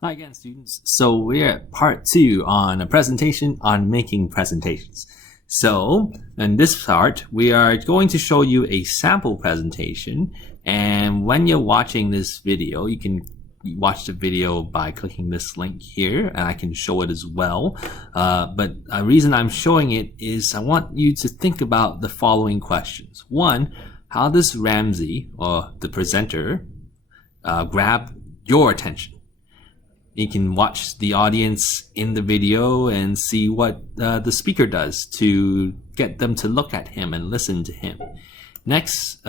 Hi again, students. So we're at part 2 on a presentation on making presentations. So in this part, we are going to show you a sample presentation. And when you're watching this video, you can watch the video by clicking this link here, and I can show it as well. But a reason I'm showing it is I want you to think about the following questions. One, how does Ramsey, or the presenter, grab your attention? You can watch the audience in the video and see what the speaker does to get them to look at him and listen to him. Next,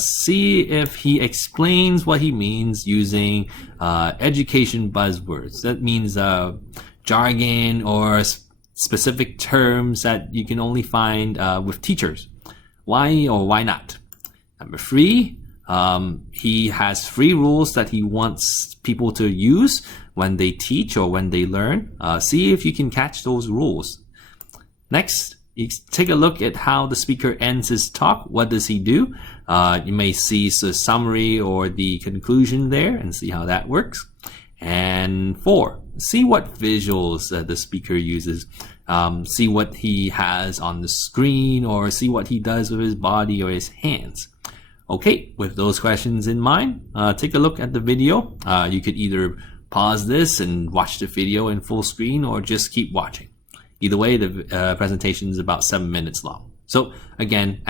see if he explains what he means using education buzzwords. That means jargon or specific terms that you can only find with teachers. Why or why not? Number 3, he has 3 rules that he wants people to use when they teach or when they learn. See if you can catch those rules. Next, you take a look at how the speaker ends his talk. What does he do? You may see the summary or the conclusion there and see how that works. And 4, see what visuals the speaker uses. See what he has on the screen, or see what he does with his body or his hands. Okay, with those questions in mind, take a look at the video. You could either pause this and watch the video in full screen, or just keep watching. Either way, the presentation is about 7 minutes long. So again,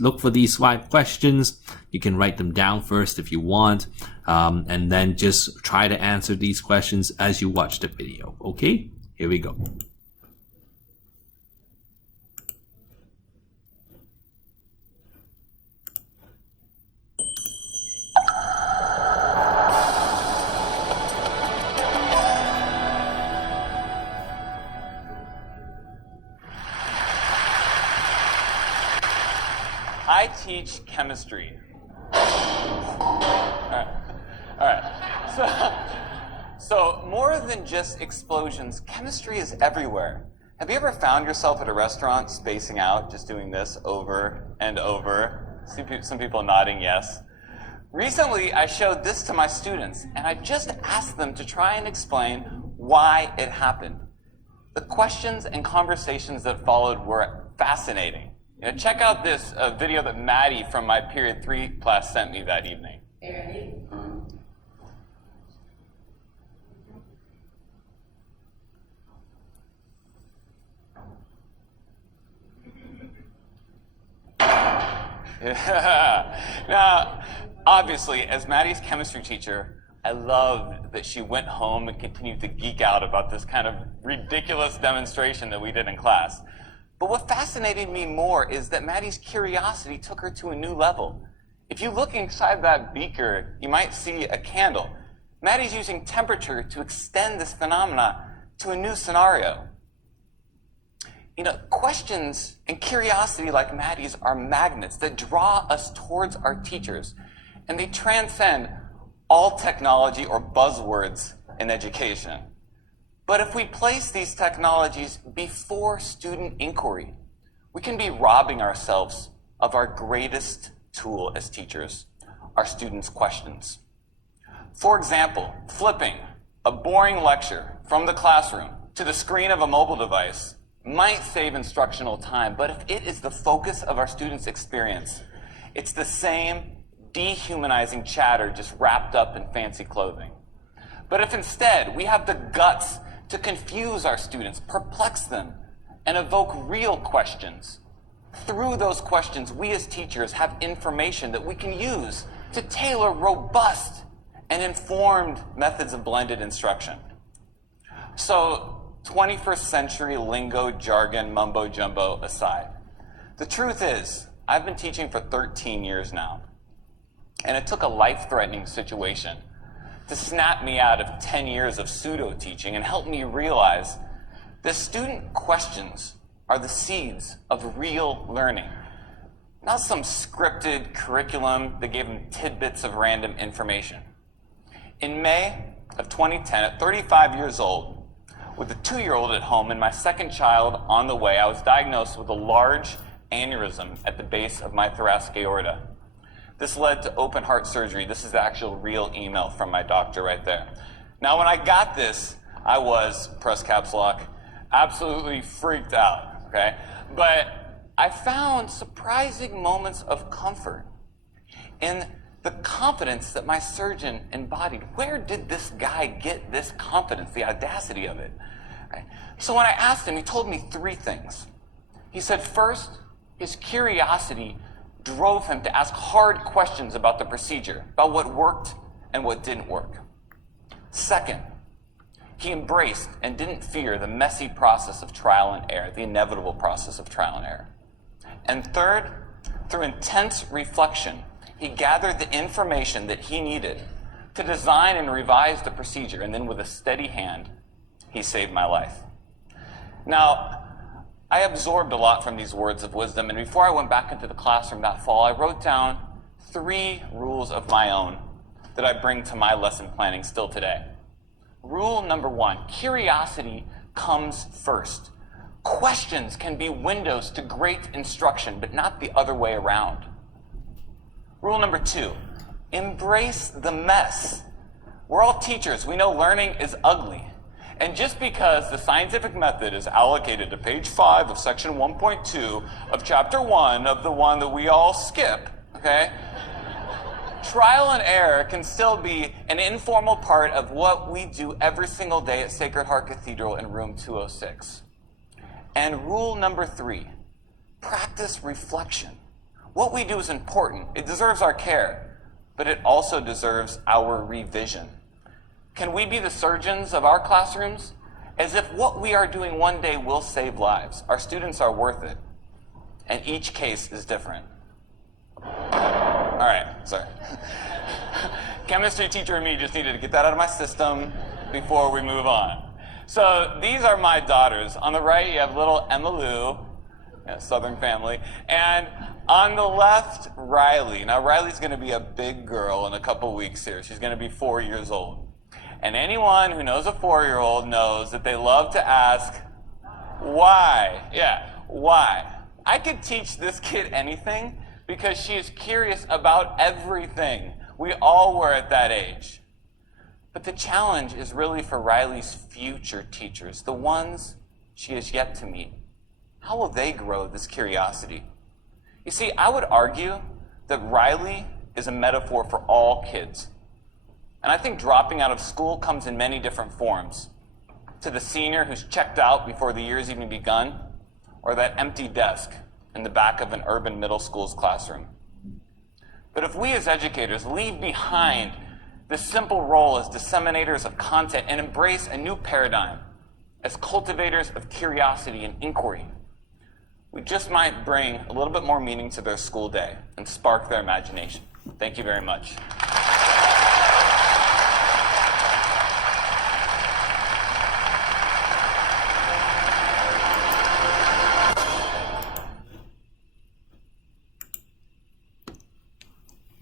look for these 5 questions. You can write them down first if you want, and then just try to answer these questions as you watch the video. Okay, here we go. I teach chemistry. All right. So more than just explosions, chemistry is everywhere. Have you ever found yourself at a restaurant spacing out, just doing this over and over? Some people nodding yes. Recently, I showed this to my students, and I just asked them to try and explain why it happened. The questions and conversations that followed were fascinating. Check out this video that Maddie from my Period 3 class sent me that evening. Ready? Yeah. Now, obviously, as Maddie's chemistry teacher, I loved that she went home and continued to geek out about this kind of ridiculous demonstration that we did in class. But what fascinated me more is that Maddie's curiosity took her to a new level. If you look inside that beaker, you might see a candle. Maddie's using temperature to extend this phenomena to a new scenario. Questions and curiosity like Maddie's are magnets that draw us towards our teachers, and they transcend all technology or buzzwords in education. But if we place these technologies before student inquiry, we can be robbing ourselves of our greatest tool as teachers, our students' questions. For example, flipping a boring lecture from the classroom to the screen of a mobile device might save instructional time, but if it is the focus of our students' experience, it's the same dehumanizing chatter just wrapped up in fancy clothing. But if instead we have the guts to confuse our students, perplex them, and evoke real questions, through those questions, we as teachers have information that we can use to tailor robust and informed methods of blended instruction. So, 21st century lingo, jargon, mumbo jumbo aside, the truth is, I've been teaching for 13 years now, and it took a life-threatening situation to snap me out of 10 years of pseudo-teaching and help me realize that student questions are the seeds of real learning, not some scripted curriculum that gave them tidbits of random information. In May of 2010, at 35 years old, with a 2-year-old at home and my second child on the way, I was diagnosed with a large aneurysm at the base of my thoracic aorta. This led to open heart surgery. This is the actual real email from my doctor right there. Now, when I got this, I was, press caps lock, absolutely freaked out, okay? But I found surprising moments of comfort in the confidence that my surgeon embodied. Where did this guy get this confidence, the audacity of it? Okay. So when I asked him, he told me three things. He said, first, his curiosity drove him to ask hard questions about the procedure, about what worked and what didn't work. Second, he embraced and didn't fear the messy process of trial and error, the inevitable process of trial and error. And third, through intense reflection, he gathered the information that he needed to design and revise the procedure, and then with a steady hand, he saved my life. Now, I absorbed a lot from these words of wisdom, and before I went back into the classroom that fall, I wrote down 3 rules of my own that I bring to my lesson planning still today. Rule number 1, curiosity comes first. Questions can be windows to great instruction, but not the other way around. Rule number 2, embrace the mess. We're all teachers. We know learning is ugly. And just because the scientific method is allocated to page 5 of section 1.2 of chapter 1 of the one that we all skip, okay? Trial and error can still be an informal part of what we do every single day at Sacred Heart Cathedral in room 206. And rule number 3, practice reflection. What we do is important. It deserves our care, but it also deserves our revision. Can we be the surgeons of our classrooms? As if what we are doing one day will save lives. Our students are worth it. And each case is different. All right, sorry. Chemistry teacher and me just needed to get that out of my system before we move on. So these are my daughters. On the right, you have little Emma Lou, Southern family. And on the left, Riley. Now, Riley's going to be a big girl in a couple weeks here. She's going to be 4 years old. And anyone who knows a 4-year-old knows that they love to ask, why? Yeah, why? I could teach this kid anything because she is curious about everything. We all were at that age. But the challenge is really for Riley's future teachers, the ones she has yet to meet. How will they grow this curiosity? You see, I would argue that Riley is a metaphor for all kids. And I think dropping out of school comes in many different forms. To the senior who's checked out before the year's even begun, or that empty desk in the back of an urban middle school's classroom. But if we as educators leave behind this simple role as disseminators of content and embrace a new paradigm as cultivators of curiosity and inquiry, we just might bring a little bit more meaning to their school day and spark their imagination. Thank you very much.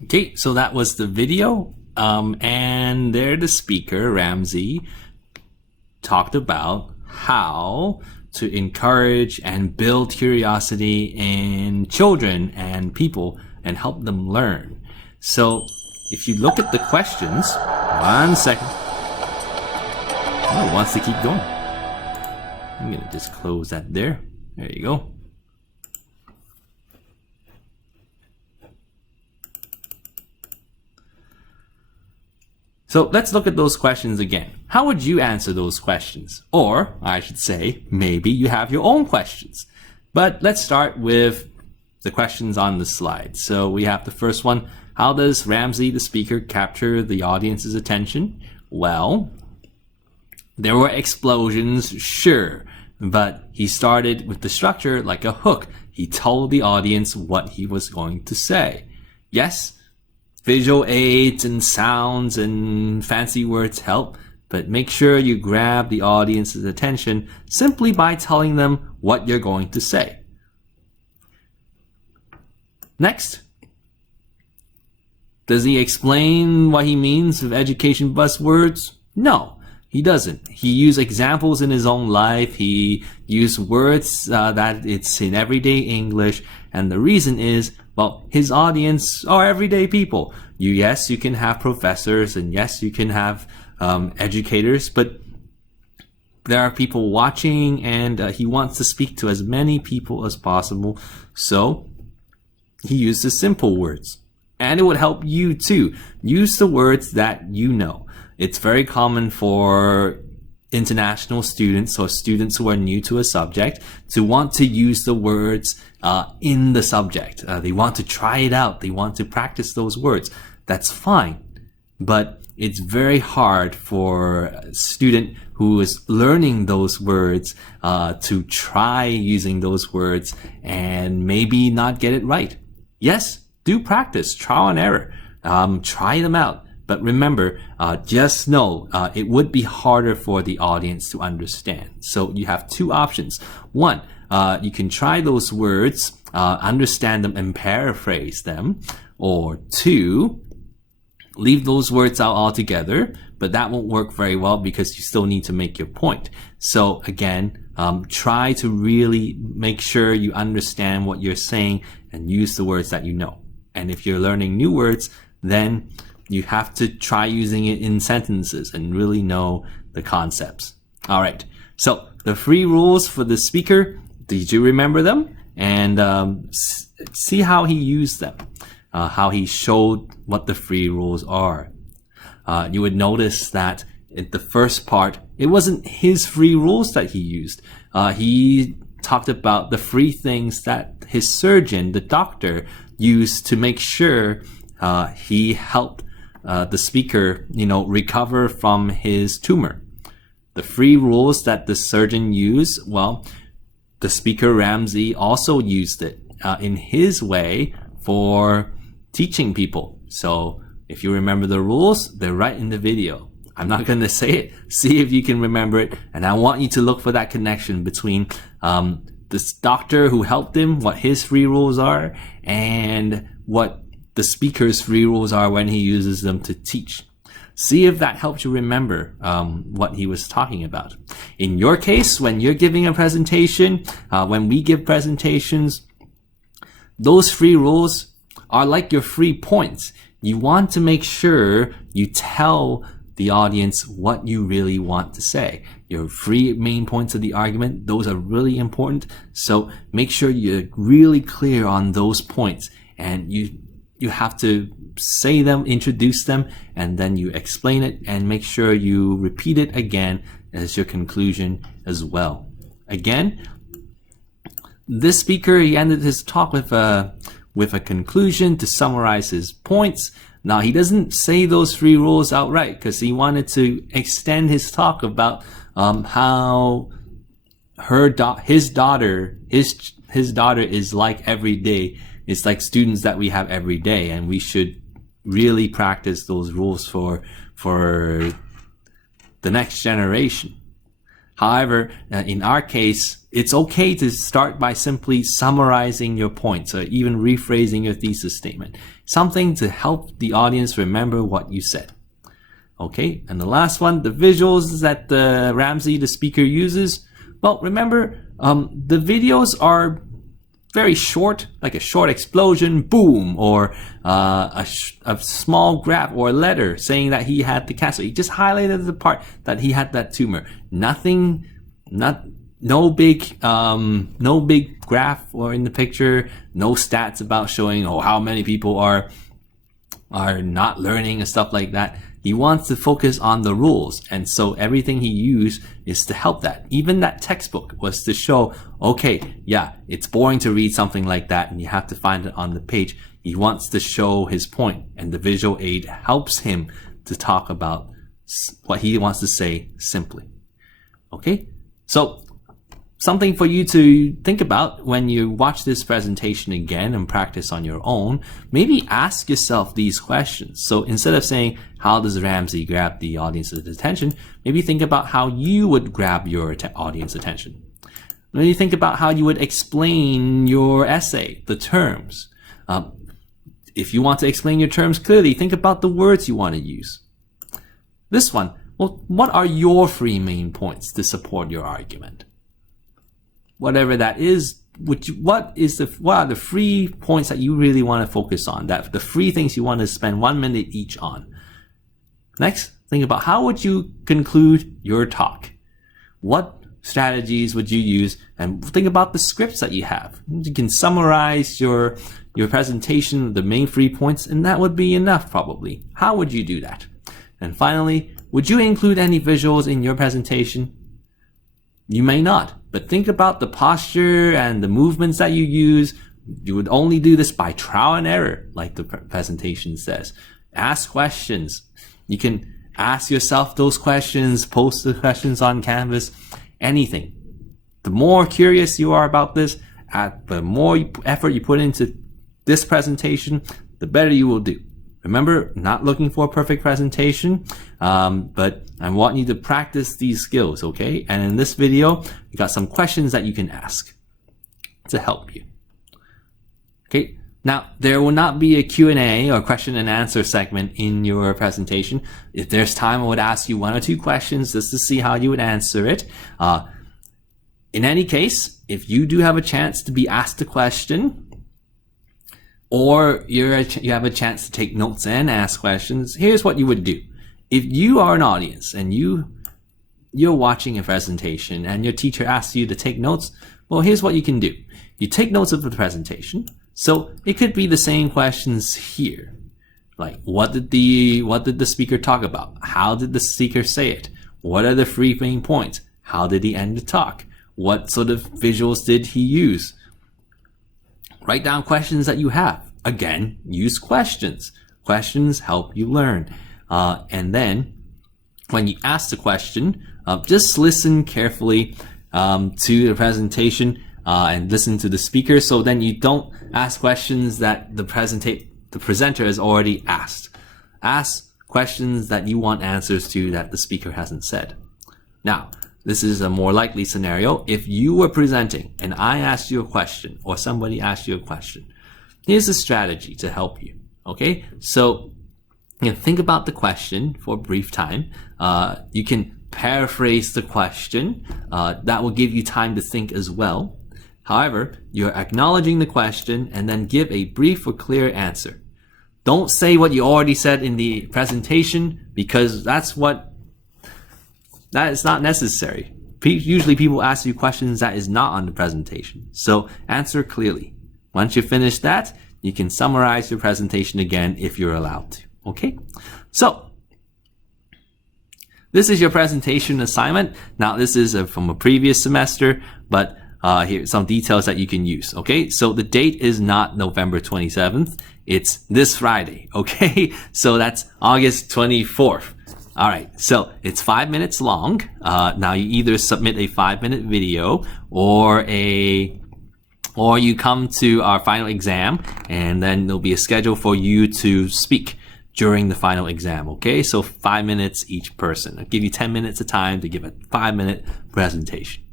Okay, so that was the video, and there the speaker, Ramsey, talked about how to encourage and build curiosity in children and people and help them learn. So if you look at the questions, 1 second. Oh, it wants to keep going. I'm going to just close that there. There you go. So let's look at those questions again. How would you answer those questions? Or, I should say, maybe you have your own questions. But let's start with the questions on the slide. So we have the first one. How does Ramsey, the speaker, capture the audience's attention? Well, there were explosions, sure. But he started with the structure like a hook. He told the audience what he was going to say. Yes, visual aids and sounds and fancy words help, but make sure you grab the audience's attention simply by telling them what you're going to say. Next, does he explain what he means with education buzzwords? No, he doesn't. He used examples in his own life. He used words that it's in everyday English, and the reason is, well, his audience are everyday people. Yes, you can have professors, and yes, you can have educators, but there are people watching, and he wants to speak to as many people as possible. So he uses simple words. And it would help you too. Use the words that you know. It's very common for international students or students who are new to a subject to want to use the words in the subject. They want to try it out. They want to practice those words. That's fine. But it's very hard for a student who is learning those words to try using those words and maybe not get it right. Yes, do practice, trial and error. Try them out. But remember, just know it would be harder for the audience to understand. So you have two options. One, you can try those words, understand them and paraphrase them. Or two, leave those words out altogether, but that won't work very well because you still need to make your point. So again, try to really make sure you understand what you're saying and use the words that you know. And if you're learning new words, then you have to try using it in sentences and really know the concepts. All right. So the 3 rules for the speaker, did you remember them? And see how he used them, how he showed what the 3 rules are. You would notice that in the first part, it wasn't his 3 rules that he used. He talked about the 3 things that his surgeon, the doctor, used to make sure he helped the speaker, recover from his tumor. The 3 rules that the surgeon used, well, the speaker Ramsey also used it in his way for teaching people. So if you remember the rules, they're right in the video. I'm not going to say it. See if you can remember it. And I want you to look for that connection between this doctor who helped him, what his 3 rules are, and what the speaker's 3 rules are when he uses them to teach. See if that helps you remember what he was talking about. In your case, when you're giving a presentation, when we give presentations, those 3 rules are like your 3 points. You want to make sure you tell the audience what you really want to say. Your 3 main points of the argument, those are really important. So make sure you're really clear on those points, and you have to say them, introduce them, and then you explain it and make sure you repeat it again as your conclusion as well. Again, this speaker, he ended his talk with a conclusion to summarize his points. Now, he doesn't say those 3 rules outright because he wanted to extend his talk about how his daughter is like every day. It's like students that we have every day, and we should really practice those rules for the next generation. However, in our case, it's okay to start by simply summarizing your points or even rephrasing your thesis statement. Something to help the audience remember what you said. Okay, and the last one, the visuals that Ramsey, the speaker, uses. Well, remember, the videos are very short, like a short explosion, boom, or a small graph or a letter saying that he had the cancer. He just highlighted the part that he had that tumor. No big graph or in the picture, no stats about showing how many people are not learning and stuff like that. He wants to focus on the rules, and so everything he used is to help that. Even that textbook was to show, okay, yeah, it's boring to read something like that and you have to find it on the page. He wants to show his point, and the visual aid helps him to talk about what he wants to say simply. Okay, so something for you to think about when you watch this presentation again and practice on your own. Maybe ask yourself these questions. So instead of saying, how does Ramsey grab the audience's attention? Maybe think about how you would grab your audience attention. Maybe think about how you would explain your essay, the terms. If you want to explain your terms clearly, think about the words you want to use. This one, well, what are your 3 main points to support your argument? Whatever that is, what are the 3 points that you really want to focus on? That the 3 things you want to spend 1 minute each on. Next, think about how would you conclude your talk? What strategies would you use? And think about the scripts that you have. You can summarize your presentation, the main 3 points, and that would be enough probably. How would you do that? And finally, would you include any visuals in your presentation? You may not, but think about the posture and the movements that you use. You would only do this by trial and error, like the presentation says. Ask questions. You can ask yourself those questions, post the questions on Canvas, anything. The more curious you are about this, the more effort you put into this presentation, the better you will do. Remember, not looking for a perfect presentation, but I want you to practice these skills, okay? And in this video, we got some questions that you can ask to help you. Okay, now there will not be a Q&A or question and answer segment in your presentation. If there's time, I would ask you 1 or 2 questions just to see how you would answer it. In any case, if you do have a chance to be asked a question, or you have a chance to take notes and ask questions, here's what you would do. If you are an audience and you're watching a presentation and your teacher asks you to take notes, well, here's what you can do. You take notes of the presentation. So it could be the same questions here. Like, what did the speaker talk about? How did the speaker say it? What are the 3 main points? How did he end the talk? What sort of visuals did he use? Write down questions that you have. Again, use questions. Questions help you learn. And then when you ask the question, just listen carefully to the presentation and listen to the speaker, so then you don't ask questions that the presenter has already asked. Ask questions that you want answers to that the speaker hasn't said. Now, this is a more likely scenario. If you were presenting and I asked you a question or somebody asked you a question, here's a strategy to help you. Okay, so think about the question for a brief time. You can paraphrase the question. That will give you time to think as well. However, you're acknowledging the question and then give a brief or clear answer. Don't say what you already said in the presentation, because that is not necessary. Usually people ask you questions that is not on the presentation. So answer clearly. Once you finish that, you can summarize your presentation again if you're allowed to. Okay? So this is your presentation assignment. Now this is from a previous semester, but here's some details that you can use. Okay, so the date is not November 27th. It's this Friday. Okay, so that's August 24th. All right, so it's 5 minutes long. Now you either submit a 5-minute video or you come to our final exam, and then there'll be a schedule for you to speak during the final exam. Okay, so 5 minutes each person. I'll give you 10 minutes of time to give a 5-minute presentation.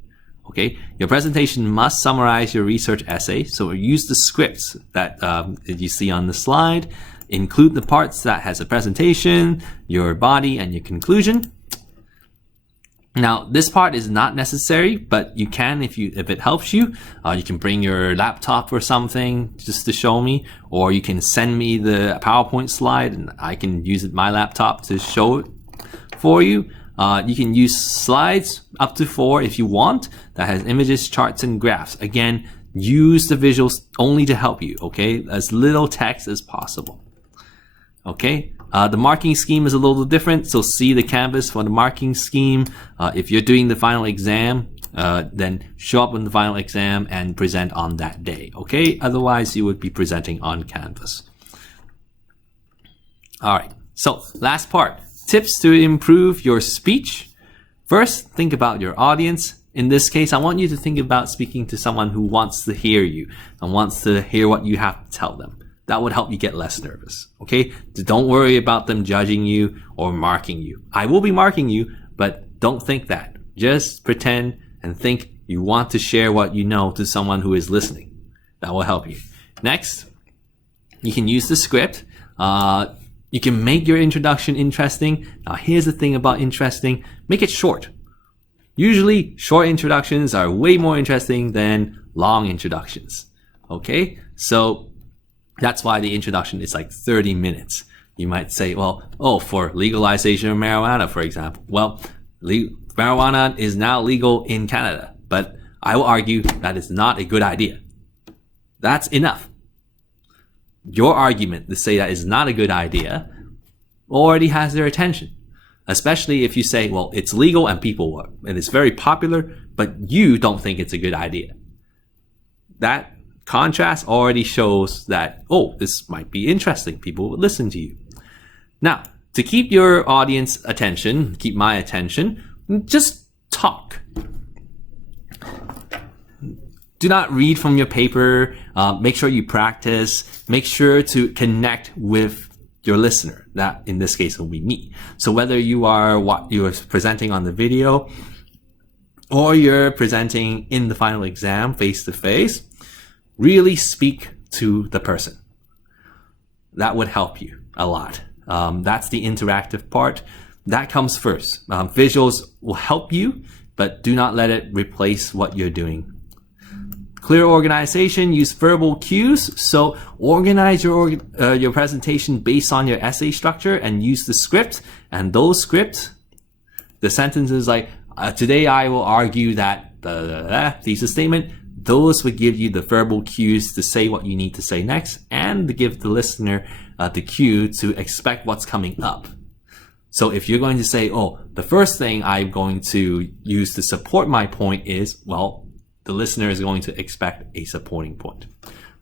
Okay, your presentation must summarize your research essay. So use the scripts that you see on the slide. Include the parts that has a presentation, your body, and your conclusion. Now, this part is not necessary, but you can, if it helps you, you can bring your laptop or something just to show me, or you can send me the PowerPoint slide and I can use my laptop to show it for you. You can use slides up to 4 if you want that has images, charts, and graphs. Again, use the visuals only to help you, okay? As little text as possible. Okay, the marking scheme is a little different, so see the Canvas for the marking scheme. If you're doing the final exam, then show up on the final exam and present on that day, okay? Otherwise, you would be presenting on Canvas. All right, so last part, tips to improve your speech. First, think about your audience. In this case, I want you to think about speaking to someone who wants to hear you and wants to hear what you have to tell them. That would help you get less nervous, okay? Don't worry about them judging you or marking you. I will be marking you, but don't think that. Just pretend and think you want to share what you know to someone who is listening. That will help you. Next, you can use the script. You can make your introduction interesting. Now, here's the thing about interesting. Make it short. Usually, short introductions are way more interesting than long introductions, okay? So that's why the introduction is like 30 minutes. You might say, well, for legalization of marijuana, for example. Well, marijuana is now legal in Canada, but I will argue that is not a good idea. That's enough. Your argument to say that is not a good idea already has their attention. Especially if you say, well, it's legal and it's very popular, but you don't think it's a good idea. That contrast already shows that, this might be interesting. People would listen to you. Now, to keep your audience attention, keep my attention, just talk. Do not read from your paper. Make sure you practice. Make sure to connect with your listener. That, in this case, will be me. So whether you're presenting on the video or you're presenting in the final exam face to face, really speak to the person. That would help you a lot. That's the interactive part. That comes first. Visuals will help you, but do not let it replace what you're doing. Clear organization, use verbal cues. So organize your presentation based on your essay structure and use the script. And those scripts, the sentences like, today I will argue that thesis statement, those would give you the verbal cues to say what you need to say next and to give the listener the cue to expect what's coming up. So if you're going to say, the first thing I'm going to use to support my point is, well, the listener is going to expect a supporting point.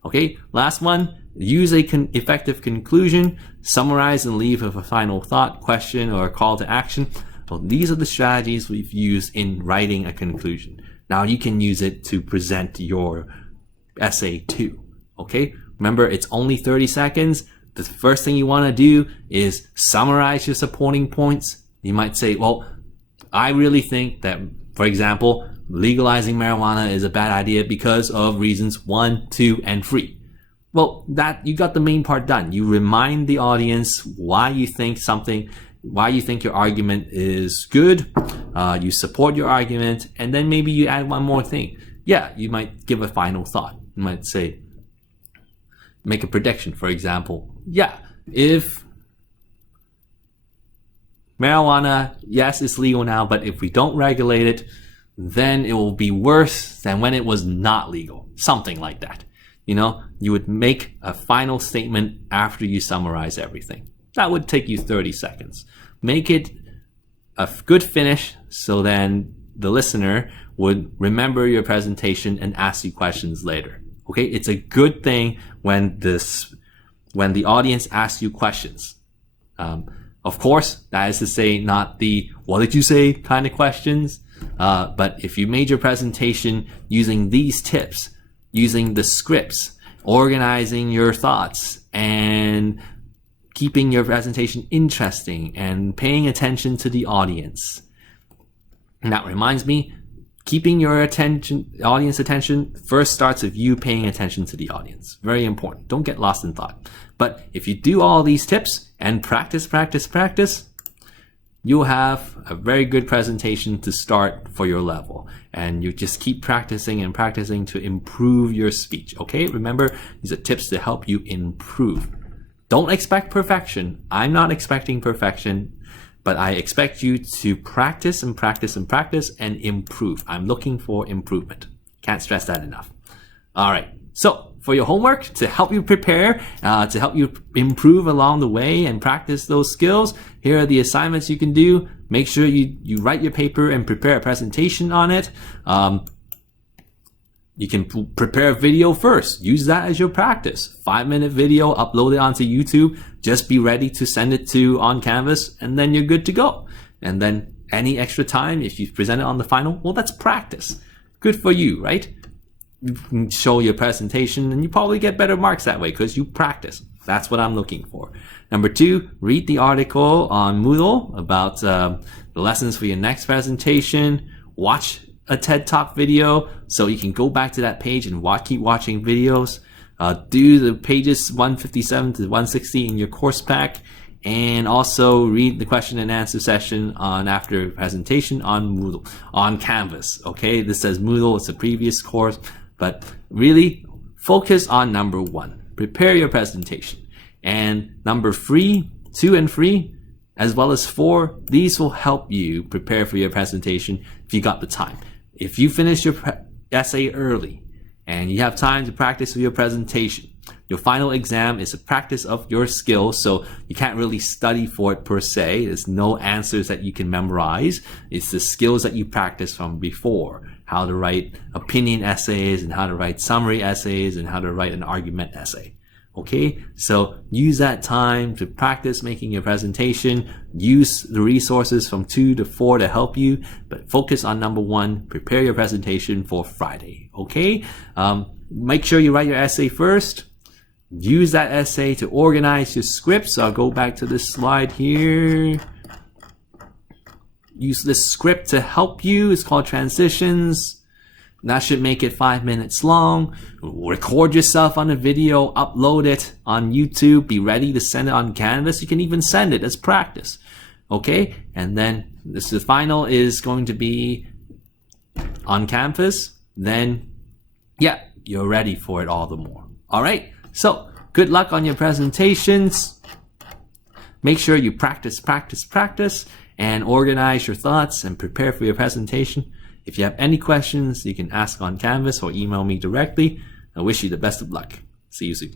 Okay, last one, use effective conclusion, summarize and leave with a final thought, question, or a call to action. Well, these are the strategies we've used in writing a conclusion. Now you can use it to present your essay too. Okay, remember it's only 30 seconds. The first thing you want to do is summarize your supporting points. You might say, well, I really think that, for example, legalizing marijuana is a bad idea because of reasons 1, 2, and 3. Well, you got the main part done. You remind the audience why you think your argument is good. You support your argument, and then maybe you add one more thing. Yeah, you might give a final thought. You might say, make a prediction, for example. Yeah, if marijuana, yes, it's legal now, but if we don't regulate it, then it will be worse than when it was not legal. Something like that. You would make a final statement after you summarize everything. That would take you 30 seconds. Make it a good finish so then the listener would remember your presentation and ask you questions later. Okay, it's a good thing when the audience asks you questions. Of course, that is to say, not the "what did you say" kind of questions. But if you made your presentation using these tips, using the scripts, organizing your thoughts, and keeping your presentation interesting and paying attention to the audience. And that reminds me, keeping your audience attention first starts with you paying attention to the audience. Very important. Don't get lost in thought. But if you do all these tips and practice, you'll have a very good presentation to start for your level. And you just keep practicing and practicing to improve your speech. Okay? Remember, these are tips to help you improve. Don't expect perfection. I'm not expecting perfection, but I expect you to practice and practice and practice and improve. I'm looking for improvement. Can't stress that enough. All right. So for your homework, to help you prepare, to help you improve along the way and practice those skills, here are the assignments you can do. Make sure you write your paper and prepare a presentation on it. You can prepare a video first. Use that as your practice. 5-minute video, upload it onto YouTube. Just be ready to send it to on Canvas, and then you're good to go. And then any extra time, if you present it on the final, well, that's practice. Good for you, right? You can show your presentation, and you probably get better marks that way because you practice. That's what I'm looking for. Number 2, read the article on Moodle about the lessons for your next presentation. Watch a TED Talk video so you can go back to that page and keep watching videos. Do the pages 157 to 160 in your course pack, and also read the question and answer session after presentation on Moodle, on Canvas. Okay, this says Moodle, it's a previous course, but really focus on number 1. Prepare your presentation. And number 3, 2 and 3, as well as 4, these will help you prepare for your presentation if you got the time. If you finish your essay early and you have time to practice for your presentation, your final exam is a practice of your skills, so you can't really study for it per se. There's no answers that you can memorize. It's the skills that you practiced from before. How to write opinion essays, and how to write summary essays, and how to write an argument essay. Okay, so use that time to practice making your presentation. Use the resources from 2 to 4 to help you, but focus on number 1, prepare your presentation for Friday. Okay, make sure you write your essay first. Use that essay to organize your scripts. So I'll go back to this slide here. Use this script to help you. It's called transitions. That should make it 5 minutes long. Record yourself on a video, upload it on YouTube. Be ready to send it on Canvas. You can even send it as practice. Okay, and then the final is going to be on Canvas. Then, yeah, you're ready for it all the more. All right. So, good luck on your presentations. Make sure you practice, and organize your thoughts and prepare for your presentation. If you have any questions, you can ask on Canvas or email me directly. I wish you the best of luck. See you soon.